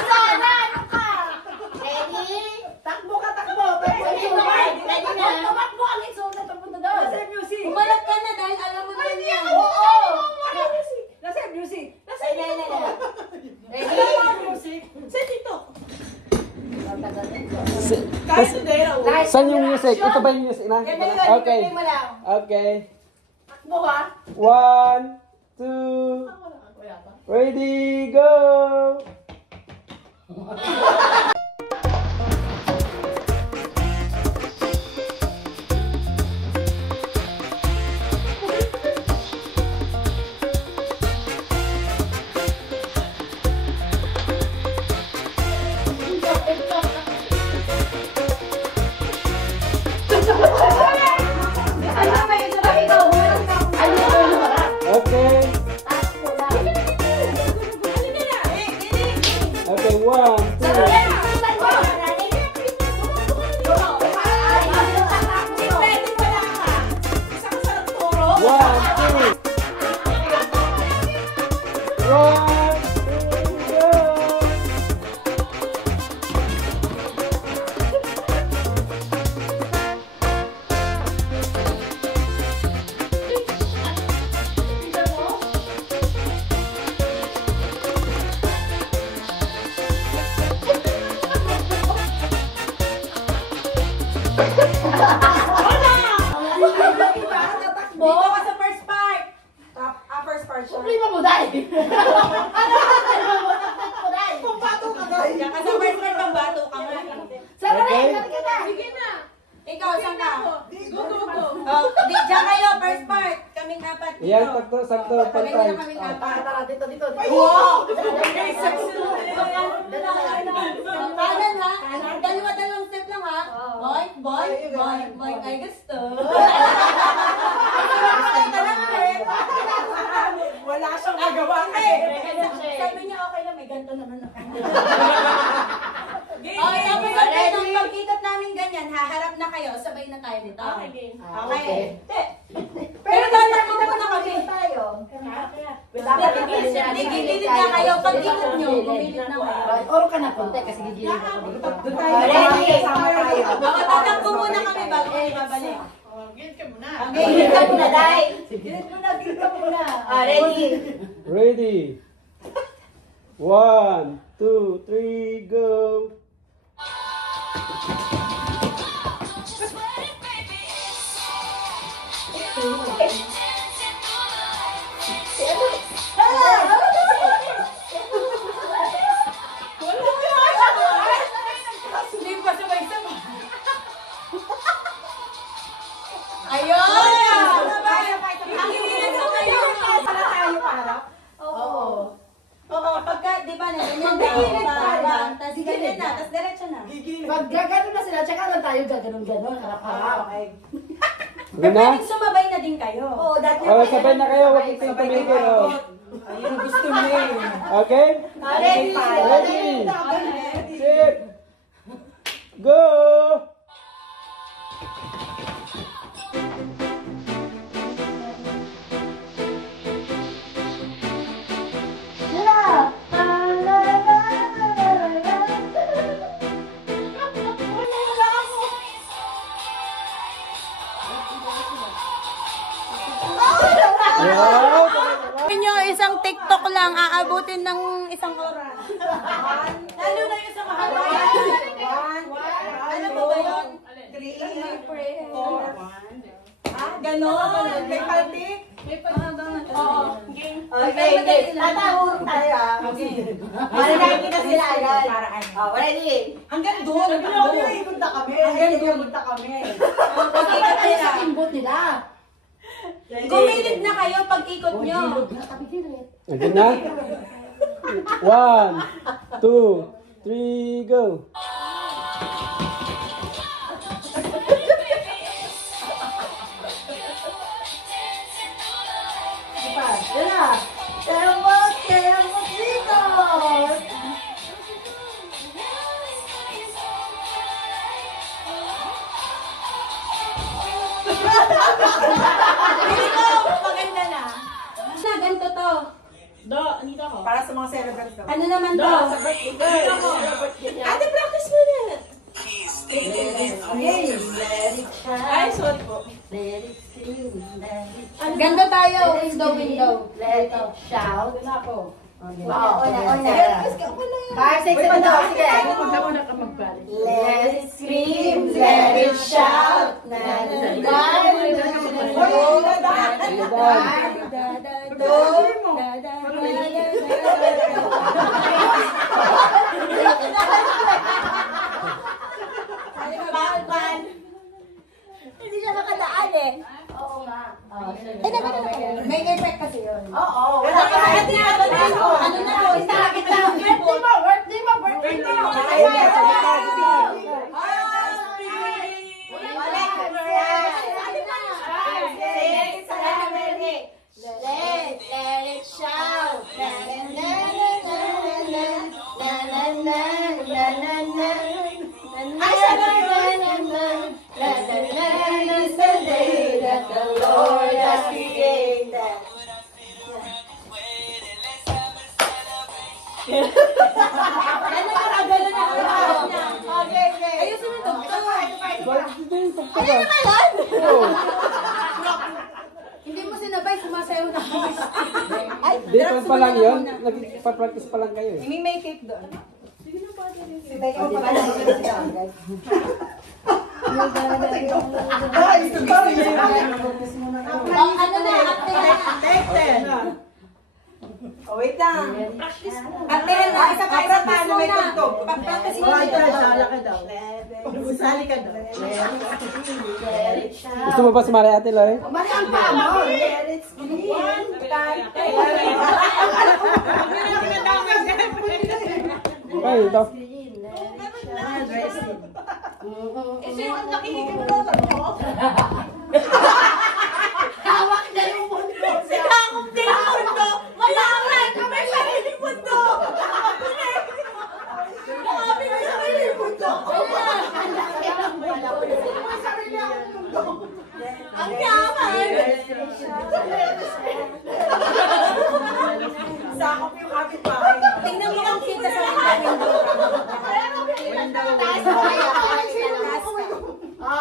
Sana, ano ka? Ready? Takbo ka, takbo. Ready na. Tumakbo ang insulta papunta doon. Nasa music. Umalap ka na dahil alam mo na yan. Oo. Nasa music. Nasa music. Sa TikTok. Saan yung music? Ito ba yung music na? Okay. Okay. Takbo ka. 1, 2, ready, go! Okay. Okay, 1, 2. Dito ka sa first part. First part siya. Problema mo dahil. Pambato ka dahil. Diyan ka sa first part, pambato ka nga. Sara rin, halika na. Sige na. Ikaw, saan ka? Go. Diyan kayo, first part. Kaming apat dito. Yan, sakto, pantay. Kaming apat. Tara, dito. Wow! Kanan ha? Dalawa-dalawang step lang ha? Boy. Ay, gusto. Wala siyang magawa Sabi niya okay lang, may ganito naman ako. Okay, tapos ang pagkikot namin ganyan, haharap na kayo, sabay na tayo dito. Okay. Pero dahil nakita mo na kami. Gigilid na kayo, pag-ikot nyo, gumilid na kayo. Oro ka na konti kasi gigilid ako dito. Ready? Tatakbo muna kami bago kayo babalik. Gilid ka muna. Gilid ka muna, Day. Gilid ka muna. Ready? Ready. 1, 2, 3, go! Pag gagano na sila, tsaka lang tayo gaganon-ganon, harap-harap. Sige na? Sumabay na din kayo. Oo, dati. Sabay na kayo, wag iting tumigil. Ayun, gusto mo eh. Okay? Ready? Ready? Set! Go! Nyo, isang TikTok lang, aabutin ng isang oras. Lalo na yung sa mahalayan. 1, ano po ba yun? 3, 4, ganon. May paltik? May paltik. Oo. Okay, tatahurong tayo ah. Para nakikita sila agad. Ready? Hanggang doon. Hanggang doon. Pag-ikot nila. Imbot nila. Gumilid na kayo pag-ikot nyo. Again na? 1, 2, 3, go! Termos dito! Hindi ko, maganda na. Ganito to. Para sa mga celebrants daw. Ano naman to? Ate, practice mo na. Ay, sorry po. Ganda tayo. Window. Let it shout. Wow, una. 5, 6, 7, 8. Sige. Let it scream, let it shout. Hindi siya makadaan eh. Oo nga. May effect kasi yun. Oo. Ano na po? Birthday mo. Let it shout. Is the day that the Lord has created. Okay. Ayusin mo ito. Ayun na yan! Hindi mo sinabay, sumasayaw na. Dito pa lang yun. Nagpa-practice pa lang kayo. May may cake doon. Ano na, Oh, wait lang. Ate, isa pa, may tugtog. Practice mo dito. Usali ka daw. Gusto mo ba sumali ate, Loy? Mali ang pamo. Okay, ito. Hawak na yung mundo. Sinakop din yung mundo. Malangan ka, may sariling mundo. Nakabi may sariling mundo. Ang yaman. Sakop yung kapitbahay. Tingnan mo ang kita sa window.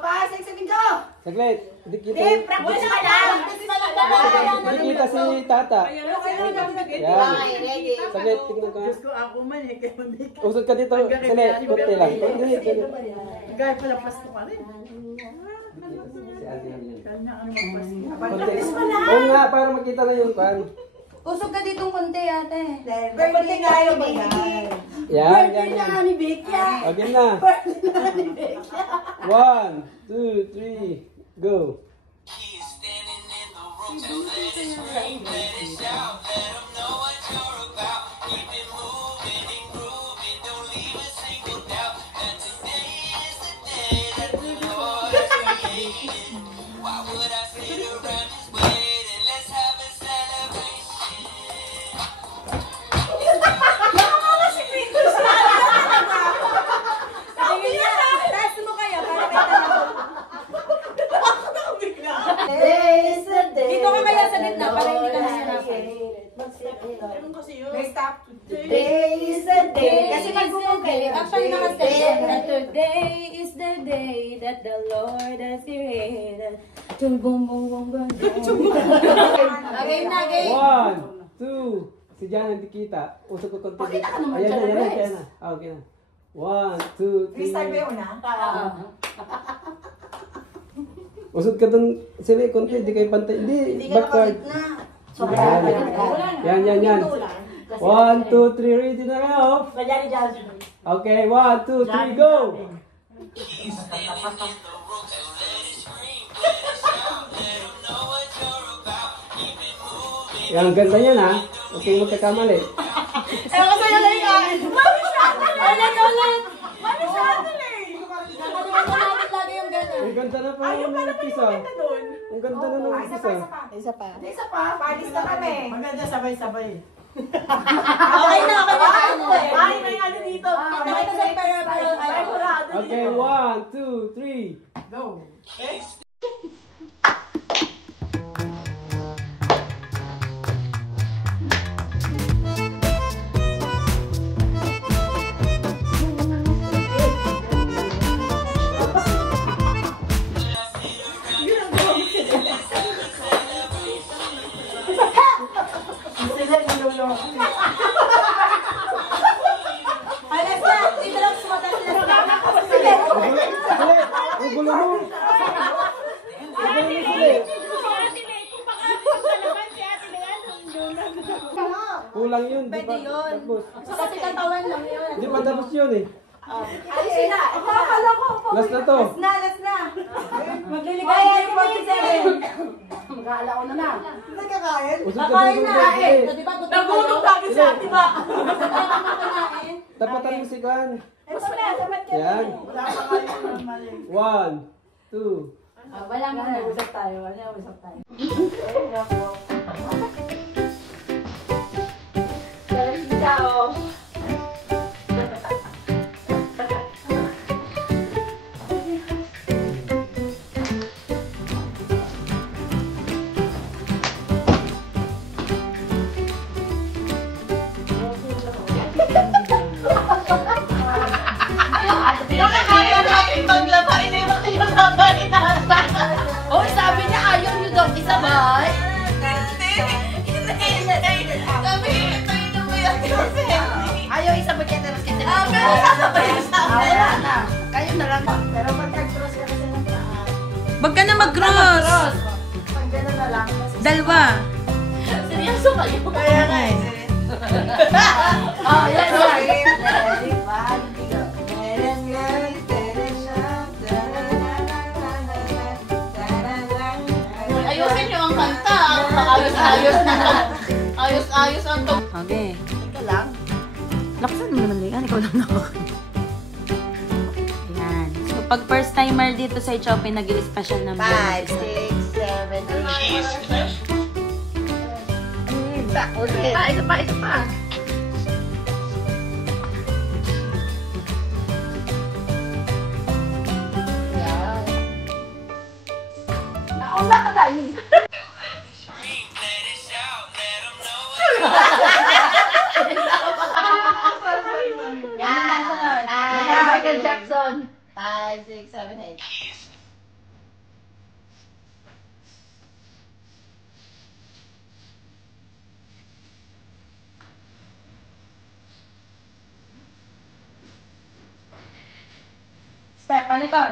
Pasig sa window. Saglit. Hindi kita. Practice ka lang. Hindi kita si Tata. Yan. Saglit, tignan ka. Diyos ko, ako man eh. Kaya hindi ka. Usod ka dito. Saglit, kunti lang. Gaya pala pasto ka rin. Si ate yan. Kanya ano magpasto. Kunti. Oo nga, para makita na yung kan. Usog ka ditong konti, ate. Birthday tayo, baby. Yan. ni Bekia. Okay na. 1, 2, 3, go. Dito ka kaya sa gitna para hindi ka nasirapan. Ganun kasi yun. May stop. Today is the day. Kasi magbubog kayo. Actually, naka-step. Today is the day that the Lord has created. Tung bum bum bum bum. Game na, game. 1, 2. Si Jan hindi kita. Usok ko konti. Pakita ka naman Ayan dyan, na. Grace. Ayan na. Okay na. 1, 2, Freestyle ba 3. yung una? Usod ka dun. Sili, konti. Hindi kayo pantay. Hindi. Backward. Yan. 1, 2, 3. Ready na kayo. Okay, 1, 2, 3, go! Yan, ganda yan ha. Huwag kayong magkakamali. Ewan ko sa'yo lang yung Mami Shuttle! Ulit! Mami Shuttle eh! Nakalimutan natin lagi yung gano'n. Ang ganda na pa yung umpisa. Ang ganda na ng umpisa. Isa pa. Palis na kami. Maganda sabay-sabay. Okay na. Ay, may ano dito. Nakita sa Okay, 1, 2, 3. Go. Ay, last na. Dito lang sumatas last na. Sili! Ang gulo mo! Ang gulo mo, Sili! Kulang yun, di ba? Pwede yun. Tapos. Kasi katawan lang yun. Hindi pa tapos yun eh. Alisin na. Akala ko. Last na to. Last na. Magliligay yung 47. Mag-aalauna na. Usap ka Kakain dito, na. Sili. Di ba? Nagutom lagi si ate ba? Tapatan mo si Kwan. Ito na. Dapat ka. Yan. Wala pa kayo ng mali. 1, 2. Wala mo na. Usap tayo. Wala usap tayo. Ciao. Oh, sabi niya ayaw niyo daw isabay. Ayaw isabay kaya tapos kasi wala na. Kayo na lang. Pero pag nag-cross ka kasi ng taas, Wag ka na mag-cross. pag gano'n na lang, Dalawa. Seryoso kayo. kaya nga eh. Oh, yan yan. Ayusin niyo ang kanta. Ayos-ayos na. Ayos-ayos ang to. Okay. Ika lang. Laksan mo naman yan. Ikaw lang ako. Ayan. So, pag first timer dito sa Choppy, nag-i-special number. 5, 6, 7, 8. Isa pa, isa pa. Michael Jackson. 5, 6, 7, 8. Step, ano ito?